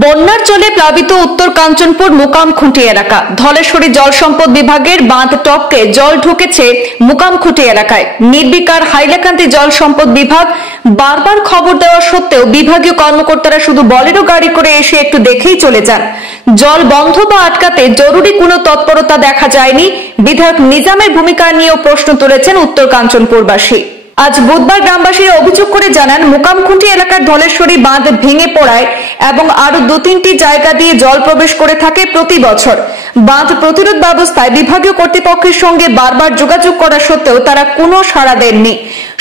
বন্যার জলে প্লাবিত উত্তর কাঞ্চনপুর মুকামখুঁটি এলাকা। ধলেশ্বরী জল সম্পদ বিভাগের বাঁধ টপকে জল ঢুকেছে মুকামখুঁটি এলাকায়। নির্বিকার হাইলাকান্দি জল সম্পদ বিভাগ বারবার খবর দেওয়া সত্ত্বেও বিভাগীয় কর্মকর্তারা শুধু বলেরো গাড়ি করে এসে একটু দেখেই চলে যান। জল বন্ধ বা আটকাতে জরুরি কোনো তৎপরতা দেখা যায়নি। বিধায়ক নিজামের ভূমিকা নিয়েও প্রশ্ন তুলেছেন উত্তর কাঞ্চনপুরবাসী। আজ বুধবার গ্রামবাসীরা অভিযোগ করে জানান, মুকামখুঁটি এলাকার ধলেশ্বরী বাঁধ ভেঙে পড়ায় এবং আরো 2-3টি জায়গা দিয়ে জল প্রবেশ করে থাকে প্রতি বছর। বাঁধ প্রতিরোধ ব্যবস্থায় বিভাগীয় কর্তৃপক্ষের সঙ্গে বারবার যোগাযোগ করা সত্ত্বেও তারা কোনো সাড়া দেননি।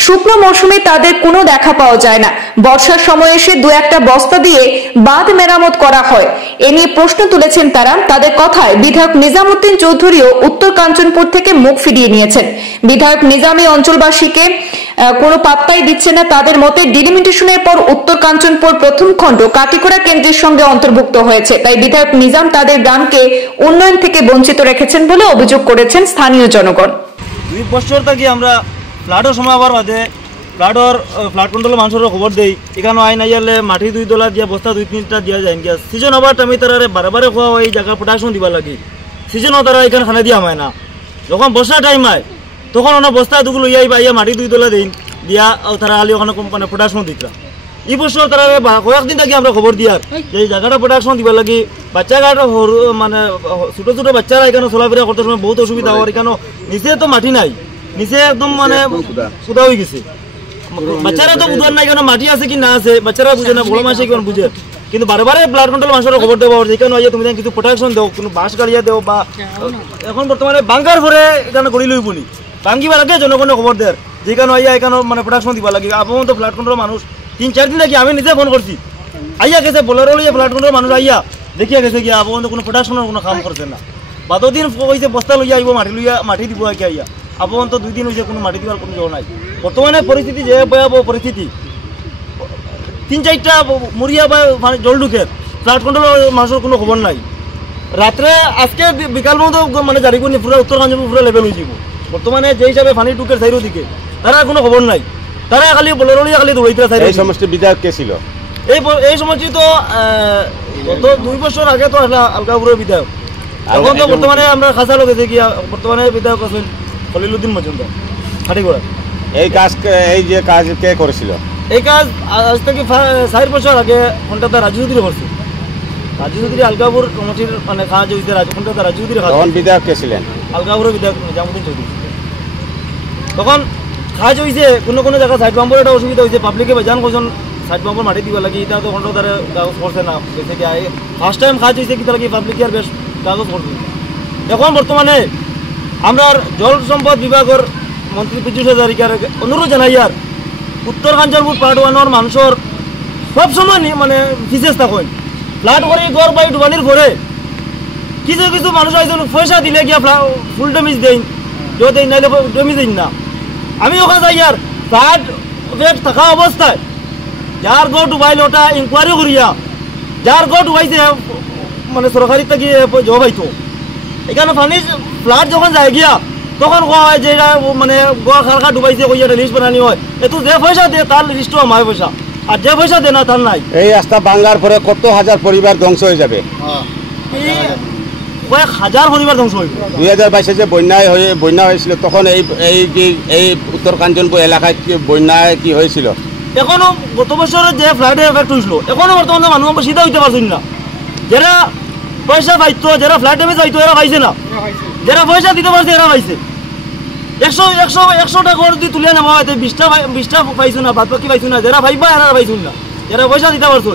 শুকনো মৌসুমে তাদের কোনো দেখা পাওয়া যায় না। বর্ষার সময় এসে 2-1টা বস্তা দিয়ে বাঁধ মেরামত করা হয়। এ নিয়ে প্রশ্ন তুলেছেন তারা। তাদের কথায় বিধায়ক নিজামউদ্দিন চৌধুরীও উত্তর কাঞ্চনপুর থেকে মুখ ফিরিয়ে নিয়েছেন। বিধায়ক নিজাম এই অঞ্চলবাসীকে কোনো পাত্তাই দিচ্ছে না। তাদের মতে ডিলিমিটেশনের পর উত্তর কাঞ্চনপুর প্রথম খণ্ড কাটিকোড়া কেন্দ্রের সঙ্গে অন্তর্ভুক্ত হয়েছে, তাই বিধায়ক নিজাম তাদের গ্রামকে উন্নয়ন থেকে বঞ্চিত রেখেছেন বলে অভিযোগ করেছেন স্থানীয় জনগণ। 2 বছর থেকে আমরা ফ্লাডের সময় আবার বাদে ফ্লাড কন্ট্রোল মানুষের খবর দেই, এখানে আইন আইয়ালে মাটি 2 তলা দিয়া বস্তা 2-3টা দিয়া যায় গিয়া সিজন আবার আমি তারা বারে খোয়া এই জায়গা প্রোডাকশন দিবা লাগি। সিজনও তারা এখানে খানা দিয়া হয় না। যখন বর্ষা টাইম হয় তখন ওনা বস্তা দুগুলো ইয়া ইয়া মাটি 2 তলা দিন দিয়া তারা খালি ওখানে মানে প্রোডাকশন দিতরা। এই বছর তারা কয়েকদিন থেকে আমরা খবর দিয়ার যে এই জায়গাটা প্রোডাকশন দিবা লাগি। বাচ্চাঘাট মানে ছোট ছোট বাচ্চারা এখানে চলাফেরা করতে সময় বহুত অসুবিধা হওয়ার। এখানে নিচে তো মাটি নাই, নিচে একদম মানে সুদা হয়ে গেছে। বাচ্চারা তো বুঝার নাই এখানে মাটি আছে কি না আছে, বাচ্চারা বুঝে না, বড় মানুষে কেমন বুঝে। কিন্তু বারে ফ্লাড কন্ট্রোল মানুষের খবর দেওয়া এখানে আইয়া তুমি কিছু প্রোটেকশন দেও, কোনো বাঁশ গাড়িয়া দেও বা এখন বর্তমানে বাঙ্গার ভরে এখানে গড়ি লই বলি ভাঙ্গিবা লাগে জনগণের খবর দেয় যেখানে আইয়া এখানে মানে প্রোটেকশন দিবা লাগে। আপন তো ফ্লাড কন্ট্রোল মানুষ 3-4 দিন নাকি আমি নিজে ফোন করছি আইয়া গেছে বলেরো লইয়া ফ্লাড কন্ট্রোল মানুষ আইয়া দেখিয়া গেছে গিয়া আপন তো কোনো প্রোটেকশনের কোনো কাম করছে না। বাদো দিন কইছে বস্তা লইয়া আইব মাটি দিব আগে আইয়া আপন তো 2 দিন হয়েছে কোনো মাটি দিবার কোনো জোর নাই। বর্তমানে পরিস্থিতি যে ভয়াবহ পরিস্থিতি, 3-4টা মরিয়া বা মানে জল ঢুকে ফ্লাড কন্ট্রোল মানুষের কোনো খবর নাই। রাত্রে আজকে বিকাল মতো মানে জারি করি পুরো উত্তর কাঞ্চনপুর পুরো লেভেল হয়ে যাব। বর্তমানে যে হিসাবে পানি ঢুকের চাইরো দিকে তারা কোনো খবর নাই, তারা খালি বলেরো খালি দৌড়াইতে চাই। এই সমষ্টি বিধায়ক কে ছিল? এই সমষ্টি তো গত 2 বছর আগে তো আলগাপুরের বিধায়ক। এখন তো বর্তমানে আমরা খাসা লোক গেছে গিয়া বর্তমানে বিধায়ক আছেন খলিলুদ্দিন মজুমদার খাটিগড়া। এই যে কাজ কে করেছিল? এই কাজ আজ থেকে 4 বছর আগে ঘন্টাতে রাজু চৌধুরী করছে। রাজু চৌধুরী আলগাপুর কমিটির মানে কাজ হয়েছে ঘন্টাতে রাজু চৌধুরী। তখন বিধায়ক কে ছিলেন? আলগাপুরের বিধায়ক নিজামউদ্দিন চৌধুরী। তখন কাজ হয়েছে কোনো জায়গায় সাইড পাম্পের একটা অসুবিধা হয়েছে, পাবলিকে বাজান কজন সাইড পাম্পের মাটি দিবা লাগে, এটা তো ঘন্টা তারা কাগজ করছে না। ফার্স্ট টাইম কাজ হয়েছে কি লাগে পাবলিকে আর বেশ কাগজ করছে। এখন বর্তমানে আমরা জল সম্পদ বিভাগের মন্ত্রী পীযুষ হাজারিকার অনুরোধ জানাই আর উত্তর কাঞ্চনপুর পার্ট 1 মানুষের সবসময় মানে বিশেষ থাকেন ফ্লাড করে গড় বাই ডুবানির পরে কিছু কিছু মানুষ আইসন পয়সা দিলে গিয়া ফুল ড্যামেজ দেন, যদি নাইলে ড্যামেজ দিন না। আমি ওখানে যাই আর ফ্লাড থাকা অবস্থায় যার গড় ডুবাইল ওটা ইনকোয়ারি করিয়া যার গড় ডুবাইছে মানে সরকারি থেকে জবাব আইতো। এখানে পানি ফ্লাড যখন যায় গিয়া তখন কোয়া হয় যে এটা মানে গোয়া খালখা ডুবাইছে কই একটা লিস্ট বানানি হয়। এতো যে পয়সা দিয়ে তার লিস্টও আমার পয়সা, আর যে পয়সা দেয় না তার নাই। এই রাস্তা বাংলার পরে কত হাজার পরিবার ধ্বংস হয়ে যাবে? কয়েক হাজার পরিবার ধ্বংস হইব। 2022 যে বন্যা হয়েছিল তখন এই উত্তর কাঞ্চনপুর এলাকায় বন্যায় কি হয়েছিল? এখনো গত বছরের যে ফ্লাডের এফেক্ট হয়েছিল এখনো বর্তমানে মানুষ সিধা হইতে পারছেন না। যারা পয়সা পাইতো, যারা ফ্লাড ড্যামেজ হইতো এরা পাইছে না, যারা পয়সা দিতে পারছে এরা পাইছে। 100টা ঘর যদি তুলে নেওয়া হয় 20টা পাইছো না, বাদ বাকি পাইছো না। যারা পাইবা এরা পাইছো না, যারা পয়সা দিতে পারছো।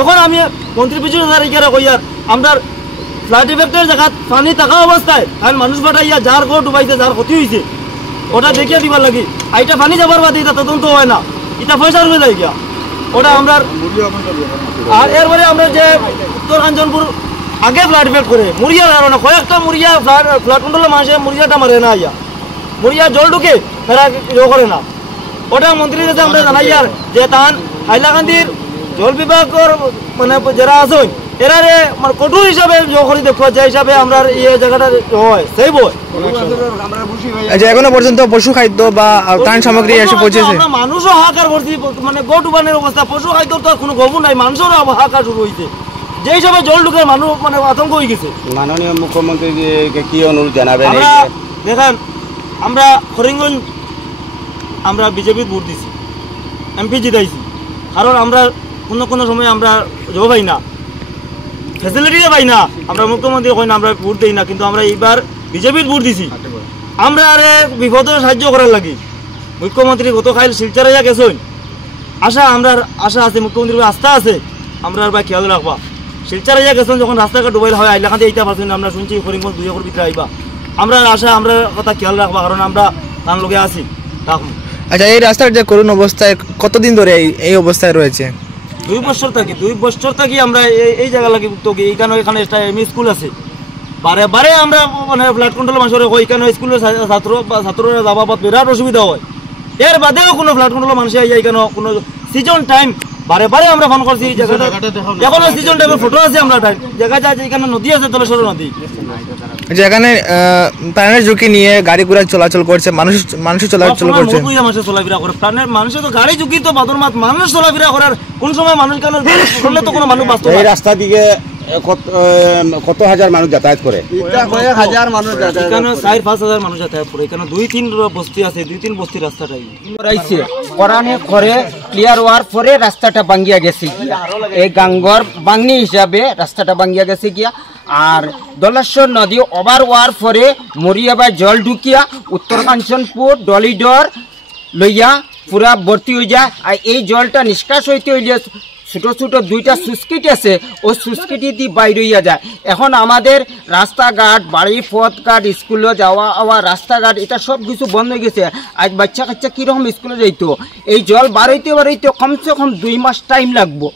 এখন আমি মন্ত্রী পীযুষ হাজারিকারে কই আর আমরা ফ্লাড ইফেক্টের জায়গা পানি থাকা অবস্থায় কারণ মানুষ পাঠাইয়া যার ঘর ডুবাইছে যার ক্ষতি হয়েছে ওটা দেখিয়ে দিবার লাগে। এটা পানি যাবার বাদে এটা তদন্ত হয় না, এটা পয়সা রয়ে যায় গিয়া ওটা আমরা। আর এরপরে আমরা যে উত্তর কাঞ্চনপুর আগে ফ্লাড ইফেক্ট করে মুড়িয়া ধারণা কয়েকটা মুড়িয়া ফ্লাড কন্ট্রোলের মানুষে মুড়িয়াটা মারে না আইয়া মুড়িয়া জল ঢুকে তারা ইয়ে করে না। ওটা মন্ত্রীর কাছে আমরা জানাই আর যে তান হাইলাকান্দির জল বিভাগের মানে যারা আছেন এরারে মানে কঠোর হিসাবে যখন দেখো যে হিসাবে আমরা এই জায়গাটা হয় সেই বই এখনো পর্যন্ত পশু খাদ্য বা ত্রাণ সামগ্রী এসে পৌঁছেছে। মানুষও হাহাকার করছি মানে গো ডুবানের অবস্থা, পশু খাদ্য তো কোনো গবু নাই, মানুষেরও হাহাকার শুরু হয়েছে। যেই সবে জল ঢুকে মানুষ মানে আতঙ্ক হয়ে গেছে। মাননীয় মুখ্যমন্ত্রী কি অনুরোধ জানাবেন? আমরা দেখেন আমরা করিমগঞ্জ আমরা বিজেপির ভোট দিছি, এমপি জিতাইছি, কারণ আমরা কোনো সময় আমরা জব পাই না, ফেসিলিটিও পাই না, আমরা মুখ্যমন্ত্রী কই না আমরা ভোট দিই না, কিন্তু আমরা এইবার বিজেপির ভোট দিছি। আমরা আরে বিপদে সাহায্য করার লাগি মুখ্যমন্ত্রী গতকাল শিলচরে যা গেছেন, আমরা আশা আছে মুখ্যমন্ত্রীর আস্থা আছে, আমরা আর খেয়াল রাখবা। শিলচরে যা গেছেন যখন রাস্তাঘাট ডুবাইল হয় আইলাখান এইটা পারছেন, আমরা শুনছি করিমগঞ্জ 2 একর ভিতরে আইবা, আমরা আশা আমরা কথা খেয়াল রাখবা, কারণ আমরা তার লোকে আছি রাখবো। আচ্ছা, এই রাস্তার যে করুণ অবস্থায় কতদিন ধরে এই অবস্থায় রয়েছে? 2 বছর থাকি আমরা এই জায়গা লাগি তো এইখানে এখানে একটা এমই স্কুল আছে, বারে আমরা মানে ফ্লাড কন্ট্রোল মানুষের এখানে স্কুলের ছাত্ররা যাওয়া বা বিরাট অসুবিধা হয়। এর বাদেও কোনো ফ্লাড কন্ট্রোল মানুষ এখানে কোনো সিজন টাইম বারে আমরা ফোন করছি, জায়গাটা এখন সিজন টাইমের ফটো আছে, আমরা জায়গা যায় এখানে নদী আছে, তলেশ্বর নদী, যেখানে প্রাণের ঝুঁকি নিয়ে গাড়ি ঘোড়া চলাচল করছে, মানুষ চলাচল করছে, মানুষ চলাফেরা করে, প্রাণের মানুষের তো গাড়ি ঝুঁকি তো বাদর মাত মানুষ চলাফেরা করার কোন সময় মানুষ কেন করলে তো কোনো মানুষ বাঁচতো। এই রাস্তা দিকে কত হাজার মানুষ যাতায়াত করে? এখানে 4-5 হাজার মানুষ যাতায়াত করে, এখানে 2-3 বস্তি আছে, 2-3 বস্তির রাস্তাটাই রাইছে কোরআনে করে ক্লিয়ার হওয়ার পরে রাস্তাটা ভাঙ্গিয়া গেছে গিয়া, এই গাঙ্গর বাংনি হিসাবে রাস্তাটা ভাঙ্গিয়া গেছে গিয়া। আর দলেশ্বর নদী ওভার হওয়ার পরে মরিয়াবাই জল ঢুকিয়া উত্তর কাঞ্চনপুর ডলিডর লইয়া পুরা ভর্তি হয়ে যায়। আর এই জলটা নিষ্কাশ হইতে হইলে ছোটো ছোটো 2টা সুস্কিট আছে, ওই সুস্কিটি দিয়ে বাইর হইয়া যায়। এখন আমাদের রাস্তাঘাট, বাড়ি পথঘাট, স্কুলে যাওয়া আওয়া রাস্তাঘাট এটা সব কিছু বন্ধ হয়ে গেছে। আজ বাচ্চা কাচ্চা কীরকম স্কুলে যাইতো, এই জল বাড়াইতে কমসে কম 2 মাস টাইম লাগবো।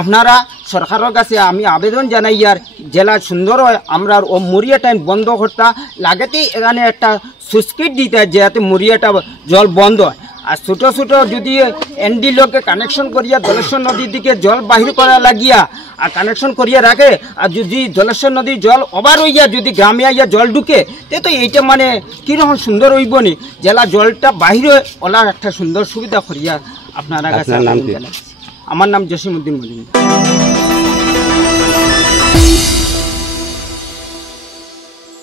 আপনারা সরকারের কাছে আমি আবেদন জানাই, আর জেলা সুন্দর হয় আমরা ও মরিয়া টাইম বন্ধ করতে লাগেতেই এখানে একটা সুস্কিট দিতে, যাতে মরিয়াটা জল বন্ধ হয়। আর ছোটো ছোটো যদি এনডি লোকে কানেকশন করিয়া দলেশ্বর নদীর দিকে জল বাহির করা লাগিয়া আর কানেকশন করিয়া রাখে, আর যদি দলেশ্বর নদীর জল ওভার হইয়া যদি গ্রামে আইয়া জল ঢুকে তো এইটা মানে কীরকম সুন্দর হইব নি, জেলা জলটা বাহিরে ওলার একটা সুন্দর সুবিধা করিয়া আপনারা কাছে। আমার নাম জসিমউদ্দিন মলিক।